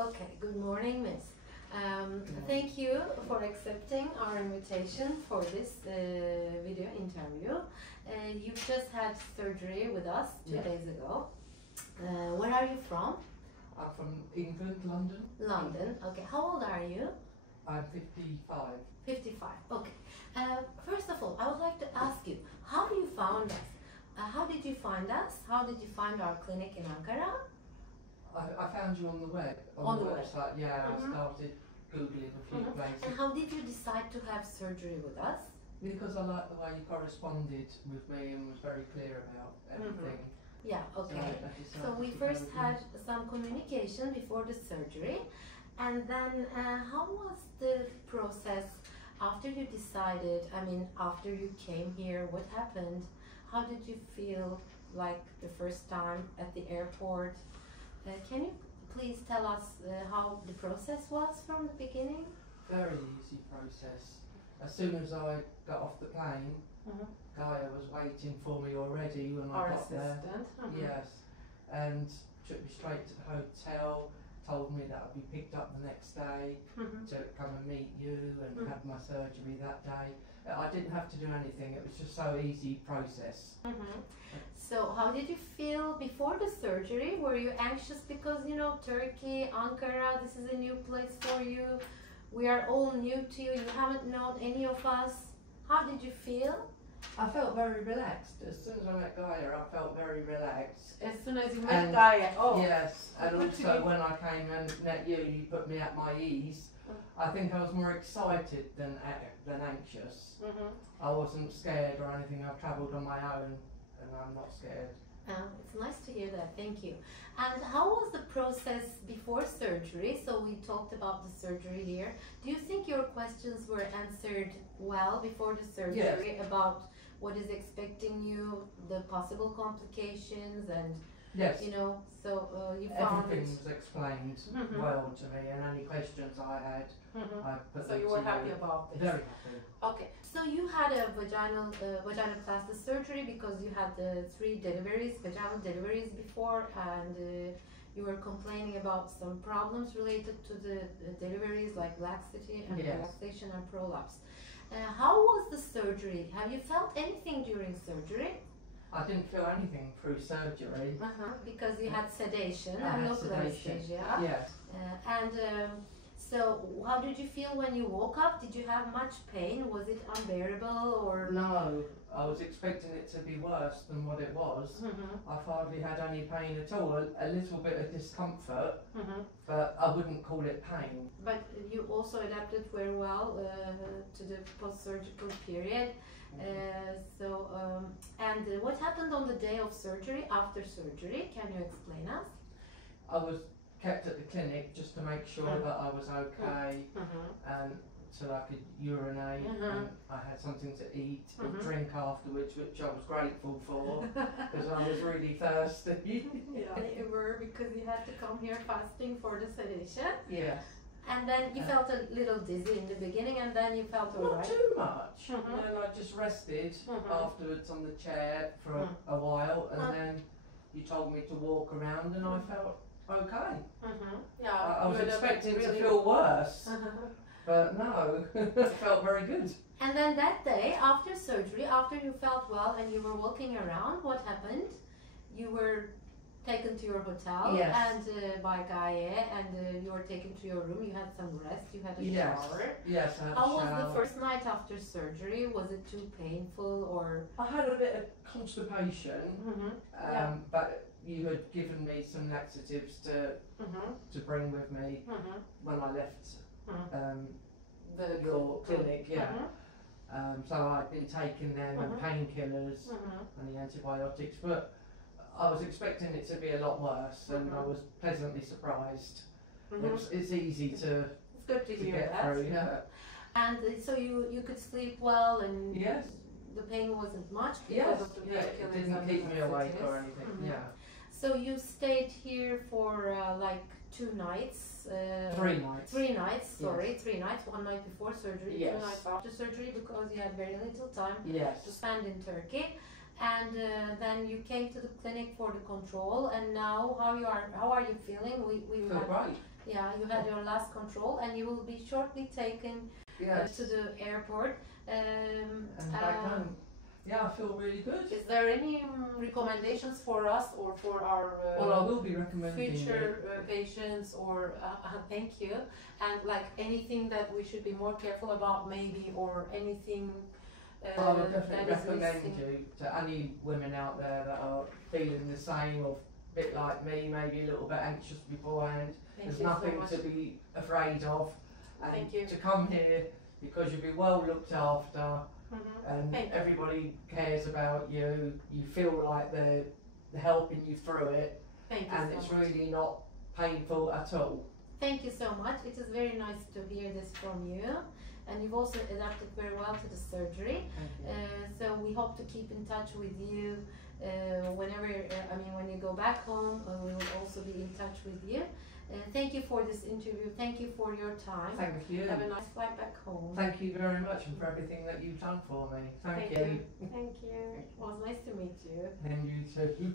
Okay, good morning, Miss. Thank you for accepting our invitation for this video interview. You've just had surgery with us 2 days ago. Where are you from? I'm from England, London. London, okay. How old are you? I'm 55. 55, okay. First of all, I would like to ask you, how you found us? How did you find us? How did you find our clinic in Ankara? I found you on the web, On the website. Yeah, I started Googling a few places. And how did you decide to have surgery with us? Because I liked the way you corresponded with me and was very clear about everything. Yeah, okay. So we to first go with had some communication before the surgery, and then how was the process after you decided, I mean, after you came here, what happened? How did you feel like the first time at the airport? Can you please tell us how the process was from the beginning? Very easy process. As soon as I got off the plane, Gaia was waiting for me already when I got there. Yes, and took me straight to the hotel, told me that I'd be picked up the next day to come and meet you and have my surgery that day. I didn't have to do anything, it was just so easy process. So how did you feel before the surgery? Were you anxious because, you know, Turkey, Ankara, this is a new place for you. We are all new to you. You haven't known any of us. How did you feel? I felt very relaxed. As soon as I met Gaia, I felt very relaxed. As soon as you met Gaia? Oh. Yes, and also when I came and met you, you put me at my ease. I think I was more excited than anxious. I wasn't scared or anything. I've travelled on my own and I'm not scared. It's nice to hear that, thank you. And how was the process before surgery? So we talked about the surgery here. Do you think your questions were answered well before the surgery? Yes. About what is expecting you, the possible complications, and yes, you know, so you found everything was explained well to me, and any questions I had, I put so them you to were happy about this? Very happy. Okay, so you had a vaginoplasty surgery because you had the 3 deliveries, vaginal deliveries before, and you were complaining about some problems related to the deliveries like laxity and relaxation and prolapse. How was the surgery? Have you felt anything during surgery? I didn't feel anything through surgery. Because you had sedation I and had local anesthesia. Yes. So how did you feel when you woke up? Did you have much pain? Was it unbearable or? No, I was expecting it to be worse than what it was. I've hardly had any pain at all, a little bit of discomfort, but I wouldn't call it pain. But you also adapted very well to the post-surgical period. And what happened on the day of surgery, after surgery? Can you explain us? I was kept at the clinic just to make sure that I was okay, and so I could urinate, and I had something to eat and drink afterwards, which I was grateful for because I was really thirsty. Yeah, you were, because you had to come here fasting for the sedation. Yes. And then you felt a little dizzy in the beginning, and then you felt alright. Not too much. And then I just rested afterwards on the chair for a while, and then you told me to walk around, and I felt okay. Yeah, I was expecting to feel worse, but no, it felt very good. And then that day, after surgery, after you felt well and you were walking around, what happened? You were taken to your hotel and by Gaia, and you were taken to your room. You had some rest, you had a shower. Yes, I had How a shower. was the first night after surgery? Was it too painful or? I had a bit of constipation, but you had given me some laxatives to bring with me when I left your clinic. So I'd been taking them and painkillers and the antibiotics, but I was expecting it to be a lot worse, and I was pleasantly surprised. It's easy to It's good to hear get that. through. Yeah. And so you could sleep well, and Yes. the pain wasn't much because of the it painkillers didn't and keep the me awake or laxatives. anything. Yeah. So you stayed here for like 2 nights. 3 nights. 3 nights, sorry, 3 nights. 1 night before surgery, 2 Yes. nights after surgery, because you had very little time Yes. to spend in Turkey. And then you came to the clinic for the control. And now, how are you feeling? Feel great. Yeah, you had your last control, and you will be shortly taken to the airport. And back home. Yeah, I feel really good. Is there any recommendations for us or for our well, I will be recommending future patients? Or thank you. And like anything that we should be more careful about, maybe, or anything. Well, I would definitely recommend you to any women out there that are feeling the same, or a bit like me, maybe a little bit anxious beforehand. There's nothing to be afraid of, and to come here because you'll be well looked after, and everybody cares about you. You feel like they're helping you through it, and it's really not painful at all. Thank you so much. It is very nice to hear this from you. And you've also adapted very well to the surgery. So we hope to keep in touch with you whenever, when you go back home, we will also be in touch with you. Thank you for this interview. Thank you for your time. Thank you. Have a nice flight back home. Thank you very much, and for everything that you've done for me. Thank you. Thank you. It was nice to meet you. And you too.